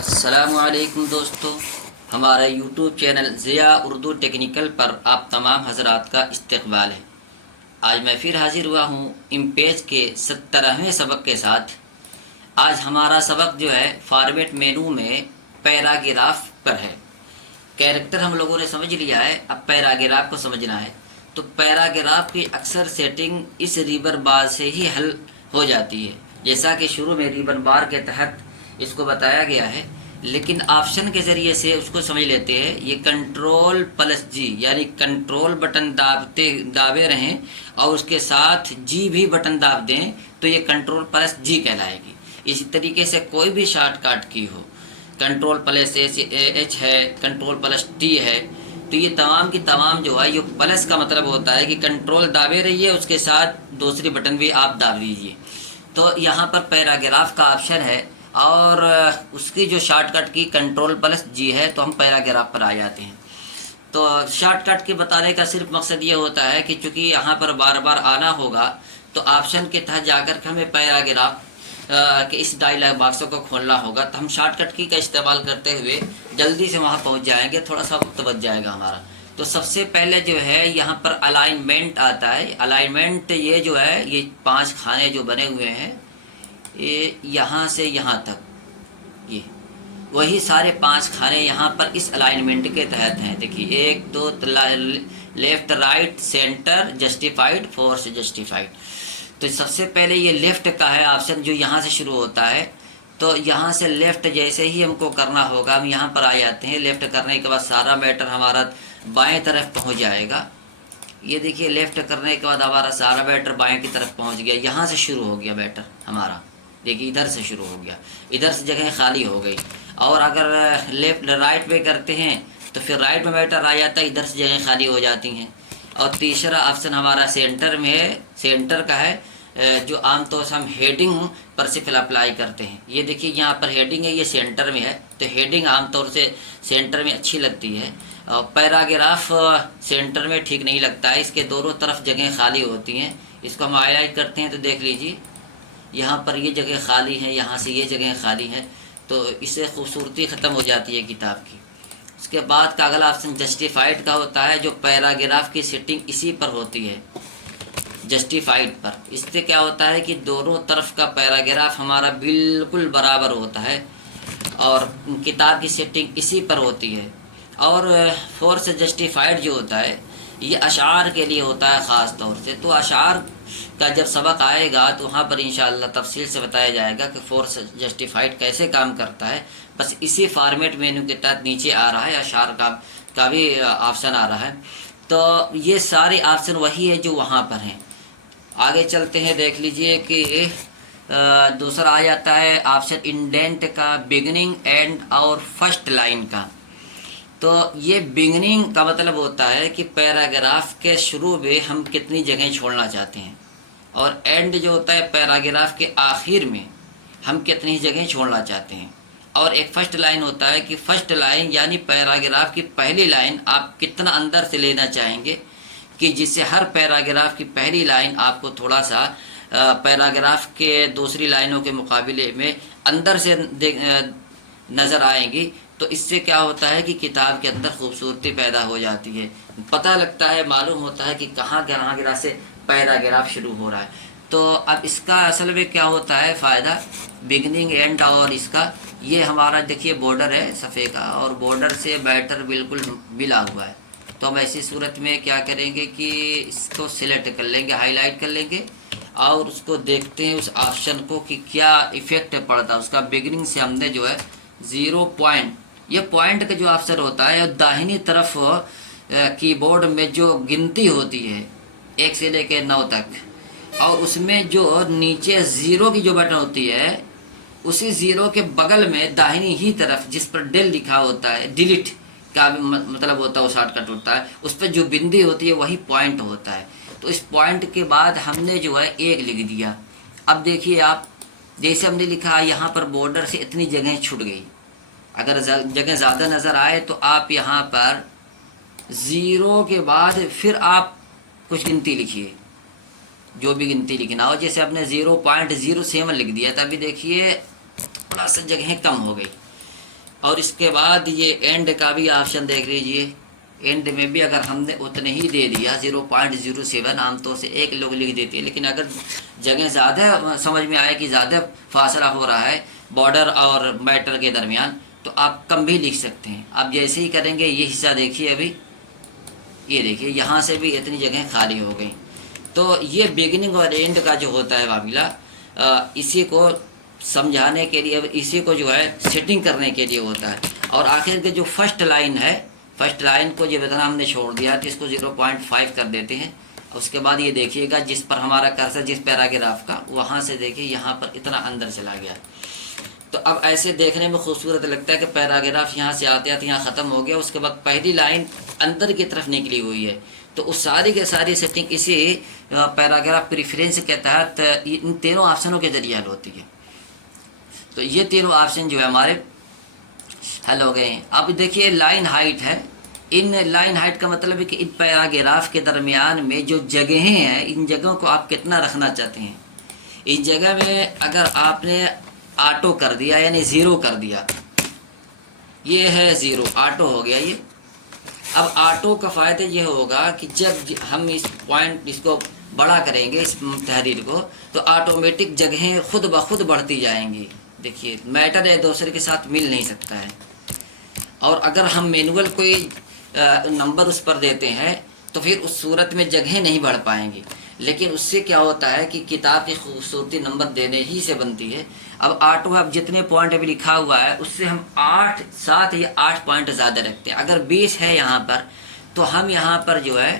अस्सलामुअलैकुम दोस्तों, हमारा YouTube channel Zia Urdu technical पर आप तमाम हजरात का इस्तकबाल है। आज मैं फिर हाजिर हुआ हूँ इमपेज के 17वें सबक के साथ। आज हमारा सबक जो है फॉर्मेट मेनू में पैराग्राफ पर है। कैरेक्टर हम लोगों ने समझ लिया है, अब पैराग्राफ को समझना है। तो पैराग्राफ की अक्सर सेटिंग इस रिबन बार से ही हल हो जाती है, जैसा कि शुरू में रिबन बार के तहत इसको बताया गया है, लेकिन ऑप्शन के ज़रिए से उसको समझ लेते हैं। ये कंट्रोल प्लस जी, यानी कंट्रोल बटन दाबे रहें और उसके साथ जी भी बटन दाब दें तो ये कंट्रोल प्लस जी कहलाएगी। इसी तरीके से कोई भी शॉर्टकट की हो, कंट्रोल प्लस एच है, कंट्रोल प्लस टी है, तो ये तमाम की तमाम जो है, ये प्लस का मतलब होता है कि कंट्रोल दाबे रहिए, उसके साथ दूसरी बटन भी आप दाब दीजिए। तो यहाँ पर पैराग्राफ का ऑप्शन है और उसकी जो शॉर्टकट की कंट्रोल प्लस जी है, तो हम पैराग्राफ पर आ जाते हैं। तो शॉर्टकट के बताने का सिर्फ मकसद ये होता है कि चूँकि यहाँ पर बार बार आना होगा, तो ऑप्शन के तहत जाकर के हमें पैराग्राफ के इस डायलॉग बॉक्स को खोलना होगा। तो हम शॉर्टकट की का इस्तेमाल करते हुए जल्दी से वहाँ पहुँच जाएंगे, थोड़ा सा वक्त बच जाएगा हमारा। तो सबसे पहले जो है यहाँ पर अलाइनमेंट आता है। अलाइनमेंट ये जो है, ये 5 खाने जो बने हुए हैं, ये यहाँ से यहाँ तक, ये वही सारे 5 खाने यहाँ पर इस अलाइनमेंट के तहत हैं। देखिए 1 2 left right centre justified force justified. तो सबसे पहले ये लेफ़्ट का है ऑप्शन, जो यहाँ से शुरू होता है। तो यहाँ से लेफ़्ट जैसे ही हमको करना होगा, हम यहाँ पर आ जाते हैं। लेफ़्ट करने के बाद सारा मैटर हमारा बाएं तरफ पहुँच जाएगा। ये देखिए लेफ़्ट करने के बाद हमारा सारा मैटर बाएं की तरफ पहुँच गया। यहाँ से शुरू हो गया मैटर हमारा, देखिए इधर से शुरू हो गया, इधर से जगह खाली हो गई। और अगर लेफ़्ट राइट पे करते हैं तो फिर राइट में मैटर आ जाता है, इधर से जगह खाली हो जाती हैं। और तीसरा ऑप्शन हमारा सेंटर में है, सेंटर का है, जो आमतौर से हम हेडिंग पर से फिल अप्लाई करते हैं। ये देखिए यहाँ पर हेडिंग है, ये सेंटर में है, तो हेडिंग आमतौर से सेंटर में अच्छी लगती है। और पैराग्राफ सेंटर में ठीक नहीं लगता है, इसके दोनों तरफ जगह खाली होती हैं। इसको हम हाईलाइट करते हैं तो देख लीजिए यहाँ पर ये जगह खाली है, यहाँ से ये जगह खाली है, तो इससे खूबसूरती ख़त्म हो जाती है किताब की। उसके बाद का अगला ऑप्शन जस्टिफाइड का होता है, जो पैराग्राफ की सेटिंग इसी पर होती है, जस्टिफाइड पर। इससे क्या होता है कि दोनों तरफ का पैराग्राफ हमारा बिल्कुल बराबर होता है और किताब की सेटिंग इसी पर होती है। और फोर्स जस्टिफाइड जो होता है, ये अशार के लिए होता है ख़ास तौर से। तो अशार का जब सबक आएगा तो वहाँ पर इंशाअल्लाह तफसील से बताया जाएगा कि फोर्स जस्टिफाइड कैसे काम करता है। बस इसी फॉर्मेट मेन्यू के तहत नीचे आ रहा है, अशार का भी ऑप्शन आ रहा है। तो ये सारे ऑप्शन वही है जो वहाँ पर हैं। आगे चलते हैं, देख लीजिए कि दूसरा आ जाता है ऑप्शन इंडेंट का, बिगनिंग एंड और फर्स्ट लाइन का। तो ये बिगनिंग का मतलब होता है कि पैराग्राफ के शुरू में हम कितनी जगह छोड़ना चाहते हैं, और एंड जो होता है पैराग्राफ के आखिर में हम कितनी जगह छोड़ना चाहते हैं। और एक फर्स्ट लाइन होता है कि फर्स्ट लाइन यानी पैराग्राफ की पहली लाइन आप कितना अंदर से लेना चाहेंगे, कि जिससे हर पैराग्राफ की पहली लाइन आपको थोड़ा सा पैराग्राफ के दूसरी लाइनों के मुकाबले में अंदर से नज़र आएंगी। तो इससे क्या होता है कि किताब के अंदर खूबसूरती पैदा हो जाती है, पता लगता है, मालूम होता है कि कहाँ कहाँ से पैराग्राफ शुरू हो रहा है। तो अब इसका असल में क्या होता है फ़ायदा, बिगनिंग एंड और इसका, ये हमारा देखिए बॉर्डर है सफ़े का, और बॉर्डर से मैटर बिल्कुल मिला हुआ है। तो हम ऐसी सूरत में क्या करेंगे कि इसको सिलेक्ट कर लेंगे, हाईलाइट कर लेंगे और उसको देखते हैं उस ऑप्शन को कि क्या इफ़ेक्ट पड़ता है उसका। बिगनिंग से हमने जो है 0 पॉइंट, ये पॉइंट का जो ऑप्शन होता है, दाहिनी तरफ कीबोर्ड में जो गिनती होती है 1 से लेकर 9 तक, और उसमें जो नीचे 0 की जो बटन होती है, उसी 0 के बगल में दाहिनी ही तरफ जिस पर डेल लिखा होता है, डिलीट का मतलब होता है, वो शॉर्टकट होता है, उस पर जो बिंदी होती है वही पॉइंट होता है। तो इस पॉइंट के बाद हमने जो है 1 लिख दिया। अब देखिए आप, जैसे हमने लिखा यहाँ पर बॉर्डर से इतनी जगह छूट गई, अगर जगह ज़्यादा नज़र आए तो आप यहाँ पर 0 के बाद फिर आप कुछ गिनती लिखिए, जो भी गिनती लिखना हो। जैसे आपने 0.07 लिख दिया, तभी देखिए थोड़ा सा जगह कम हो गई। और इसके बाद ये एंड का भी ऑप्शन देख लीजिए। एंड में भी अगर हमने उतने ही दे दिया 0.07, आमतौर से एक लोग लिख देते हैं, लेकिन अगर जगह ज़्यादा समझ में आए कि ज़्यादा फासला हो रहा है बॉर्डर और मैटर के दरमियान, तो आप कम भी लिख सकते हैं। आप जैसे ही करेंगे, ये हिस्सा देखिए, अभी ये देखिए यहाँ से भी इतनी जगह खाली हो गई। तो ये बिगिनिंग और एंड का जो होता है मामला, इसी को समझाने के लिए, इसी को जो है सेटिंग करने के लिए होता है। और आखिर के जो फर्स्ट लाइन है, फर्स्ट लाइन को जो बताना हमने छोड़ दिया कि इसको 0.5 कर देते हैं। उसके बाद ये देखिएगा जिस पर हमारा कर्सर, जिस पैराग्राफ का, वहाँ से देखिए यहाँ पर इतना अंदर चला गया। तो अब ऐसे देखने में खूबसूरत लगता है कि पैराग्राफ यहाँ से आते आते यहाँ ख़त्म हो गया, उसके बाद पहली लाइन अंदर की तरफ निकली हुई है। तो उस सारी के सारी सेटिंग इसी पैराग्राफ प्रेफरेंस के तहत इन तीनों ऑप्शनों के जरिए हल होती है। तो ये तीनों ऑप्शन जो है हमारे हल हो गए हैं। अब देखिए लाइन हाइट है। इन लाइन हाइट का मतलब है कि इन पैराग्राफ के दरमियान में जो जगहें हैं, इन जगहों को आप कितना रखना चाहते हैं। इस जगह में अगर आपने ऑटो कर दिया, यानी ज़ीरो कर दिया, ये है ज़ीरो, ऑटो हो गया ये। अब ऑटो का फ़ायदा ये होगा कि जब हम इस पॉइंट, इसको बड़ा करेंगे, इस तहरीर को, तो ऑटोमेटिक जगहें खुद ब खुद बढ़ती जाएंगी। देखिए मैटर एक दूसरे के साथ मिल नहीं सकता है। और अगर हम मैनुअल कोई नंबर उस पर देते हैं तो फिर उस सूरत में जगहें नहीं बढ़ पाएंगी। लेकिन उससे क्या होता है कि किताब की खूबसूरती नंबर देने ही से बनती है। अब ऑटो, अब जितने पॉइंट अभी लिखा हुआ है उससे हम 8, 7 या 8 पॉइंट ज़्यादा रखते हैं। अगर 20 है यहाँ पर, तो हम यहाँ पर जो है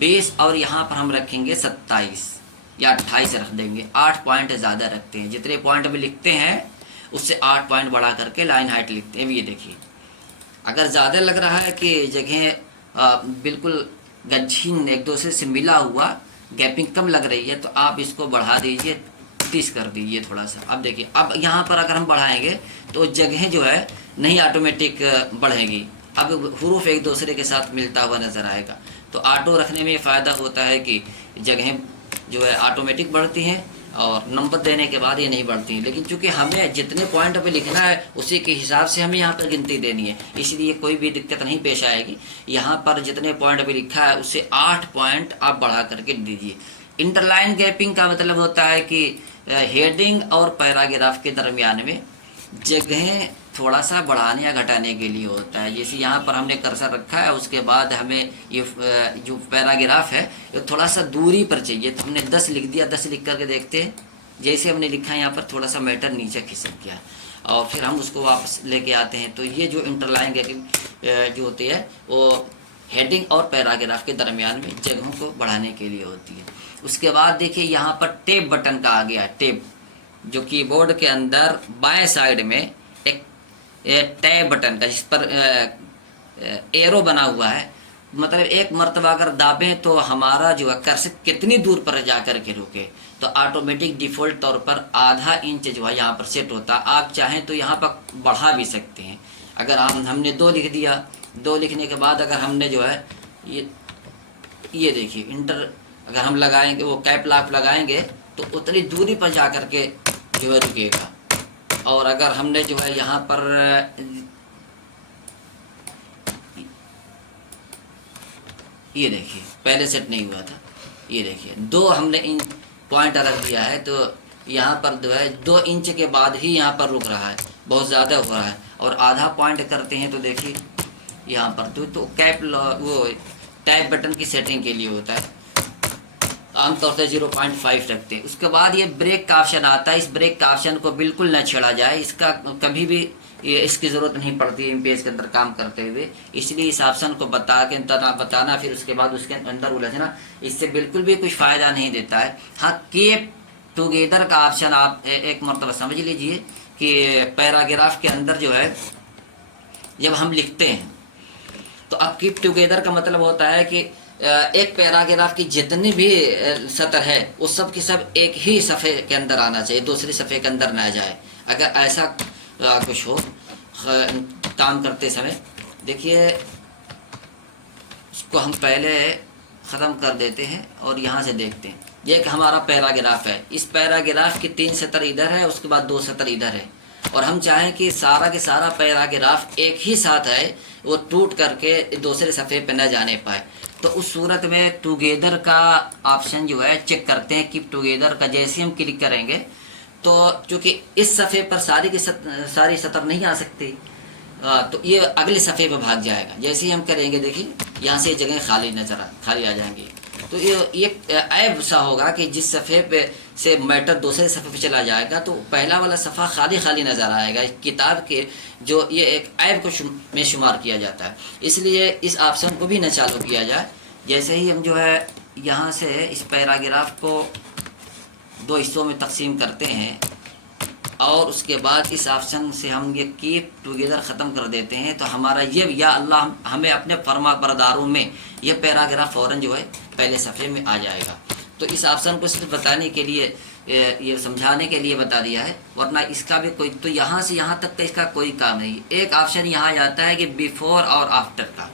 20 और यहाँ पर हम रखेंगे 27 या 28 रख देंगे। 8 पॉइंट ज़्यादा रखते हैं। जितने पॉइंट अभी लिखते हैं उससे 8 पॉइंट बढ़ा करके लाइन हाइट लिखते हैं। ये देखिए, अगर ज़्यादा लग रहा है कि जगह बिल्कुल गंजीन एक दूसरे से मिला हुआ, गैपिंग कम लग रही है, तो आप इसको बढ़ा दीजिए, 30 कर दीजिए थोड़ा सा। अब देखिए, अब यहाँ पर अगर हम बढ़ाएंगे तो जगह जो है नहीं ऑटोमेटिक बढ़ेगी। अब हुरूफ एक दूसरे के साथ मिलता हुआ नज़र आएगा। तो ऑटो रखने में फ़ायदा होता है कि जगह जो है ऑटोमेटिक बढ़ती हैं और नंबर देने के बाद ये नहीं बढ़ती। लेकिन चूंकि हमें जितने पॉइंट पे लिखना है उसी के हिसाब से हमें यहाँ पर गिनती देनी है, इसलिए कोई भी दिक्कत नहीं पेश आएगी। यहाँ पर जितने पॉइंट पे लिखा है उससे 8 पॉइंट आप बढ़ा करके दीजिए। इंटरलाइन गैपिंग का मतलब होता है कि हेडिंग और पैराग्राफ के दरमियान में जगहें थोड़ा सा बढ़ाने या घटाने के लिए होता है। जैसे यहाँ पर हमने कर्सर रखा है, उसके बाद हमें ये जो पैराग्राफ है ये थोड़ा सा दूरी पर चाहिए, तो हमने 10 लिख दिया। 10 लिख करके देखते हैं, जैसे हमने लिखा है यहाँ पर थोड़ा सा मैटर नीचे खिसक गया और फिर हम उसको वापस लेके आते हैं। तो ये जो इंटरलाइन जो होती है वो हेडिंग और पैराग्राफ के दरमियान में जगहों को बढ़ाने के लिए होती है। उसके बाद देखिए यहाँ पर टैब बटन का आ गया है। टैब जो कीबोर्ड के अंदर बाएं साइड में एक टैब बटन का, जिस पर एरो बना हुआ है, मतलब एक मरतबा अगर दाबें तो हमारा जो है कर्सर कितनी दूर पर जा कर के रुके, तो ऑटोमेटिक डिफ़ॉल्ट तौर पर आधा इंच जो है यहाँ पर सेट होता है। आप चाहें तो यहाँ पर बढ़ा भी सकते हैं। अगर हमने 2 लिख दिया, 2 लिखने के बाद अगर हमने जो है ये देखिए इंटर अगर हम लगाएंगे, वो कैप लॉक लगाएंगे तो उतनी दूरी पर जा कर के जो है रुकेगा। और अगर हमने जो है यहाँ पर ये देखिए पहले सेट नहीं हुआ था, ये देखिए 2 हमने इन पॉइंट रख दिया है, तो यहाँ पर जो है 2 इंच के बाद ही यहाँ पर रुक रहा है, बहुत ज़्यादा हो रहा है। और आधा पॉइंट करते हैं तो देखिए यहाँ पर तो कैप वो टैब बटन की सेटिंग के लिए होता है, आमतौर से 0.5 रखते हैं। उसके बाद ये ब्रेक का ऑप्शन आता है। इस ब्रेक का ऑप्शन को बिल्कुल न छेड़ा जाए, इसका कभी भी इसकी ज़रूरत नहीं पड़ती है पेज के अंदर काम करते हुए, इसलिए इस ऑप्शन को बताना फिर उसके बाद उसके अंदर उलझना, इससे बिल्कुल भी कुछ फ़ायदा नहीं देता है। हाँ, कीप टुगेदर का ऑप्शन आप एक मरतबा समझ लीजिए कि पैराग्राफ के अंदर जो है जब हम लिखते हैं तो अब कीप टुगेदर का मतलब होता है कि एक पैराग्राफ की जितनी भी सतर है वो सब की सब एक ही सफ़े के अंदर आना चाहिए, दूसरी सफ़े के अंदर ना जाए। अगर ऐसा कुछ हो काम करते समय, देखिए उसको हम पहले ख़त्म कर देते हैं और यहाँ से देखते हैं। ये कि हमारा पैराग्राफ है, इस पैराग्राफ की 3 सतर इधर है, उसके बाद 2 सतर इधर है। और हम चाहें कि सारा के सारा पैराग्राफ एक ही साथ है, वो टूट करके दूसरे सफ़े पे न जाने पाए, तो उस सूरत में टुगेदर का ऑप्शन जो है चेक करते हैं कि टुगेदर का जैसे हम क्लिक करेंगे तो चूँकि इस सफ़े पर सारी सतर नहीं आ सकती, तो ये अगले सफ़े पर भाग जाएगा। जैसे ही हम करेंगे देखिए यहाँ से जगह खाली आ जाएंगी। तो ये ऐब सा होगा कि जिस सफ़े पे से मैटर दूसरे सफ़े पे चला जाएगा तो पहला वाला सफ़ा खाली नज़र आएगा। किताब के जो ये एक ऐब को में शुमार किया जाता है, इसलिए इस ऑप्शन को भी न चालू किया जाए। जैसे ही हम जो है यहाँ से इस पैराग्राफ को 2 हिस्सों में तकसीम करते हैं और उसके बाद इस ऑप्शन से हम ये कीप टुगेदर ख़त्म कर देते हैं, तो हमारा ये या अल्लाह हमें अपने फरमा बरदारों में ये पैराग्राफ फ़ौरन जो है पहले सफ़े में आ जाएगा। तो इस ऑप्शन को सिर्फ बताने के लिए, ये समझाने के लिए बता दिया है, वरना इसका भी कोई, तो यहाँ से यहाँ तक का इसका कोई काम नहीं। एक ऑप्शन यहाँ जाता है कि बिफ़ोर और आफ्टर का।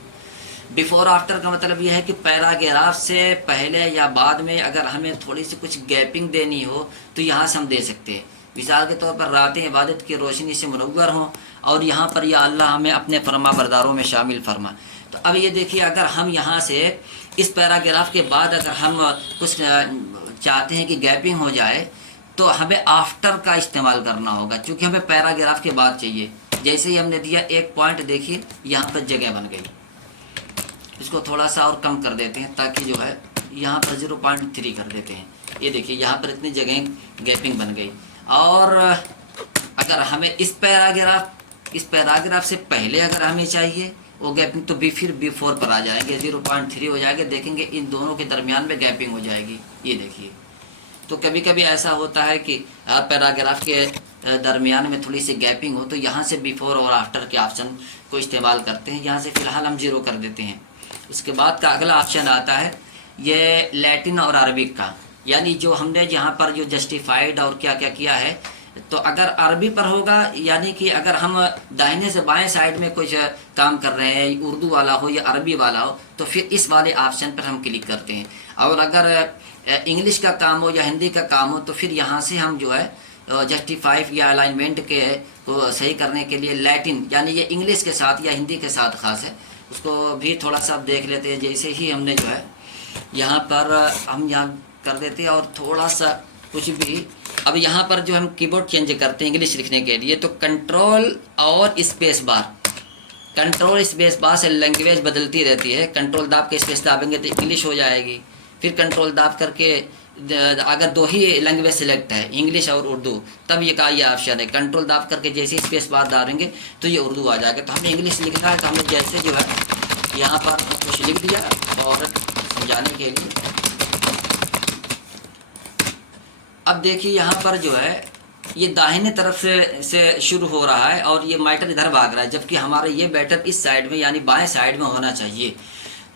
बिफ़ोर आफ्टर का मतलब यह है कि पैराग्राफ से पहले या बाद में अगर हमें थोड़ी सी कुछ गैपिंग देनी हो तो यहाँ से हम दे सकते हैं। मिसाल के तौर पर रातें इबादत की रोशनी से मुनव्वर हों और यहाँ पर या अल्लाह हमें अपने फरमा बरदारों में शामिल फरमा। तो अब ये देखिए, अगर हम यहाँ से इस पैराग्राफ के बाद अगर हम कुछ चाहते हैं कि गैपिंग हो जाए तो हमें आफ्टर का इस्तेमाल करना होगा, क्योंकि हमें पैराग्राफ के बाद चाहिए। जैसे ही हमने दिया एक पॉइंट, देखिए यहाँ पर जगह बन गई। इसको थोड़ा सा और कम कर देते हैं ताकि जो है यहाँ पर 0.3 कर देते हैं। ये देखिए यहाँ पर इतनी जगह गैपिंग बन गई। और अगर हमें इस पैराग्राफ से पहले अगर हमें चाहिए वो गैपिंग, तो फिर बिफोर पर आ जाएंगे, 0.3 हो जाएंगे। देखेंगे इन दोनों के दरमियान में गैपिंग हो जाएगी। ये देखिए, तो कभी कभी ऐसा होता है कि पैराग्राफ के दरमियान में थोड़ी सी गैपिंग हो तो यहाँ से बिफोर और आफ्टर के ऑप्शन को इस्तेमाल करते हैं। यहाँ से फ़िलहाल हम 0 कर देते हैं। उसके बाद का अगला ऑप्शन आता है ये लैटिन और अरबिक का, यानी जो हमने यहाँ पर जो जस्टिफाइड और क्या क्या किया है, तो अगर अरबी पर होगा, यानी कि अगर हम दाहिने से बाएं साइड में कुछ काम कर रहे हैं, उर्दू वाला हो या अरबी वाला हो, तो फिर इस वाले ऑप्शन पर हम क्लिक करते हैं। और अगर इंग्लिश का काम हो या हिंदी का काम हो तो फिर यहाँ से हम जो है जस्टिफाइड या अलाइनमेंट के को सही करने के लिए लैटिन, यानी ये इंग्लिश के साथ या हिंदी के साथ ख़ास है, उसको भी थोड़ा सा देख लेते हैं। जैसे ही हमने जो है यहाँ पर हम यहाँ कर देते हैं और थोड़ा सा कुछ भी, अब यहाँ पर जो हम कीबोर्ड चेंज करते हैं इंग्लिश लिखने के लिए, तो कंट्रोल और स्पेस बार से लैंग्वेज बदलती रहती है। कंट्रोल दाब के स्पेस दाबेंगे तो इंग्लिश हो जाएगी, फिर कंट्रोल दाब करके अगर 2 ही लैंग्वेज सेलेक्ट है, इंग्लिश और उर्दू, तब ये का ये ऑप्शन है। कंट्रोल दाब करके जैसे स्पेस बार दाबेंगे तो ये उर्दू आ जाएगा। तो हमें इंग्लिश लिखना है तो हमने जैसे जो है यहाँ पर कुछ लिख दिया और समझाने के लिए। अब देखिए यहाँ पर जो है ये दाहिने तरफ से शुरू हो रहा है और ये मैटर इधर भाग रहा है, जबकि हमारा ये मैटर इस साइड में यानी बाएं साइड में होना चाहिए।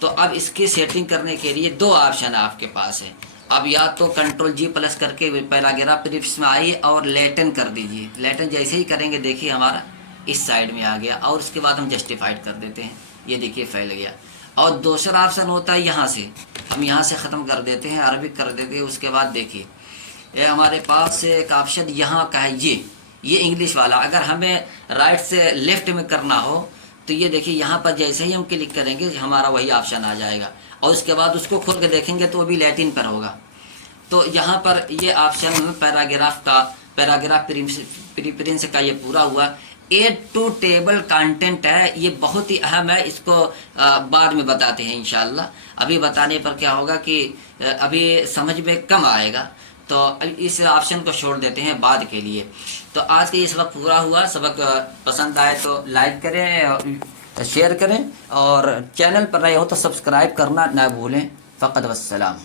तो अब इसकी सेटिंग करने के लिए 2 ऑप्शन आपके पास है। अब या तो Ctrl+G+ करके पैराग्राफ प्रीफिक्स में आइए और लैटिन कर दीजिए। लैटिन जैसे ही करेंगे देखिए हमारा इस साइड में आ गया, और उसके बाद हम जस्टिफाइड कर देते हैं। ये देखिए फैल गया। और दूसरा ऑप्शन होता है यहाँ से, हम यहाँ से ख़त्म कर देते हैं, अरबिक कर देते हैं। उसके बाद देखिए ये हमारे पास एक ऑप्शन यहाँ का है, ये इंग्लिश वाला। अगर हमें राइट से लेफ़्ट में करना हो तो ये देखिए यहाँ पर जैसे ही हम क्लिक करेंगे हमारा वही ऑप्शन आ जाएगा, और उसके बाद उसको खोल के देखेंगे तो वो भी लैटिन पर होगा। तो यहाँ पर ये ऑप्शन पैराग्राफ प्रीफरेंस का ये पूरा हुआ। एड टू टेबल कंटेंट है, ये बहुत ही अहम है, इसको बाद में बताते हैं इंशाल्लाह। अभी बताने पर क्या होगा कि अभी समझ में कम आएगा, तो इस ऑप्शन को छोड़ देते हैं बाद के लिए। तो आज का ये सबक पूरा हुआ। सबक पसंद आए तो लाइक करें और शेयर करें, और चैनल पर नए हो तो सब्सक्राइब करना ना भूलें। फ़क़त वस्सलाम।